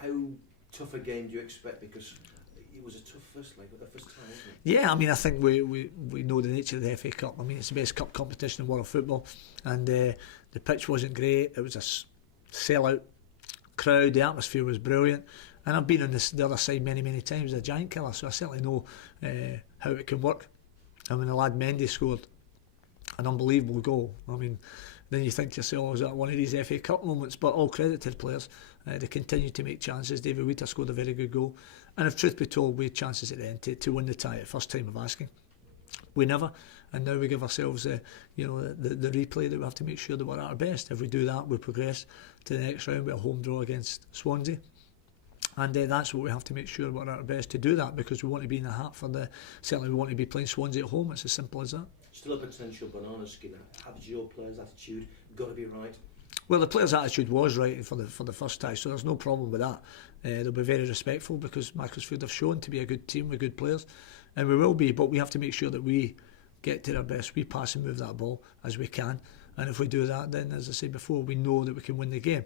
how tough a game do you expect? Because it was a tough first time, wasn't it? Yeah, I mean, I think we know the nature of the FA Cup. I mean, it's the best cup competition in world football, and the pitch wasn't great. It was a sellout crowd. The atmosphere was brilliant, and I've been on the other side many times, a giant killer, so I certainly know how it can work. I mean, the lad Mendy scored an unbelievable goal. I mean, then you think to yourself, is that one of these FA Cup moments? But all credit to the players. They continue to make chances. David Wheater scored a very good goal. And if truth be told, we had chances at the end to win the tie at first time of asking. We never. And now we give ourselves the replay that we have to make sure that we're at our best. If we do that, we progress to the next round with a home draw against Swansea. And that's what we have to make sure we're at our best to do that, because we want to be in the hat for certainly we want to be playing Swansea at home. It's as simple as that. Still a potential banana skinner. Has your players' attitude got to be right? Well, the players' attitude was right for the first tie, so there's no problem with that. They'll be very respectful because Macclesfield have shown to be a good team with good players, and we will be, but we have to make sure that we get to our best, we pass and move that ball as we can, and if we do that, then as I said before, we know that we can win the game.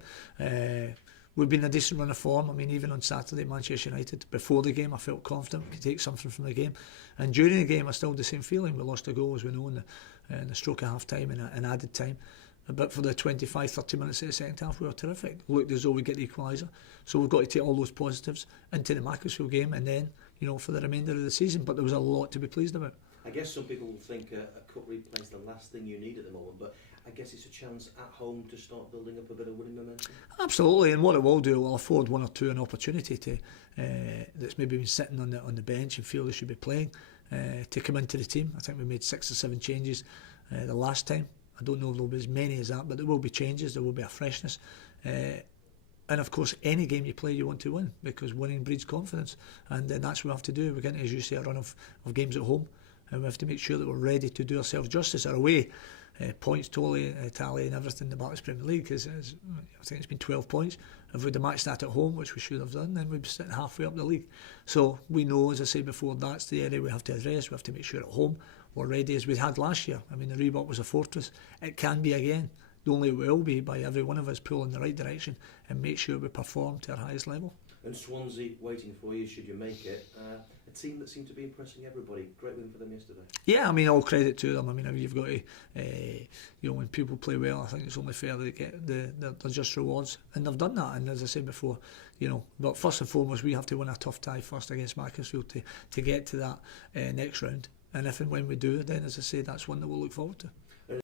We've been a decent run of form. I mean, even on Saturday at Manchester United, before the game I felt confident we could take something from the game, and during the game I still had the same feeling. We lost a goal, as we know, in the stroke of half time and added time, but for the 25-30 minutes of the second half we were terrific. Looked as though we'd get the equaliser, so we've got to take all those positives into the Macclesfield game and then, for the remainder of the season. But there was a lot to be pleased about. I guess some people think a cup replay is the last thing you need at the moment, but I guess it's a chance at home to start building up a bit of winning momentum. Absolutely, and what it will do, it will afford one or two an opportunity to that's maybe been sitting on the bench and feel they should be playing to come into the team. I think we made 6 or 7 changes the last time. I don't know if there'll be as many as that, but there will be changes, there will be a freshness. And of course, any game you play, you want to win, because winning breeds confidence, and that's what we have to do. We're getting, as you say, a run of games at home, and we have to make sure that we're ready to do ourselves justice. Our away points tally and everything in the Barclays Premier League, because I think it's been 12 points. If we'd have matched that at home, which we should have done, then we'd be sitting halfway up the league. So we know, as I said before, that's the area we have to address. We have to make sure at home we're ready as we had last year. I mean, the Reebok was a fortress. It can be again. The only way it will be by every one of us pulling in the right direction and make sure we perform to our highest level. And Swansea waiting for you should you make it. A team that seemed to be impressing everybody. Great win for them yesterday. Yeah, I mean, all credit to them. I mean, you've got to, when people play well, I think it's only fair they get the just rewards, and they've done that. And as I said before, but first and foremost, we have to win a tough tie first against Macclesfield to get to that next round. And if and when we do, then as I say, that's one that we'll look forward to.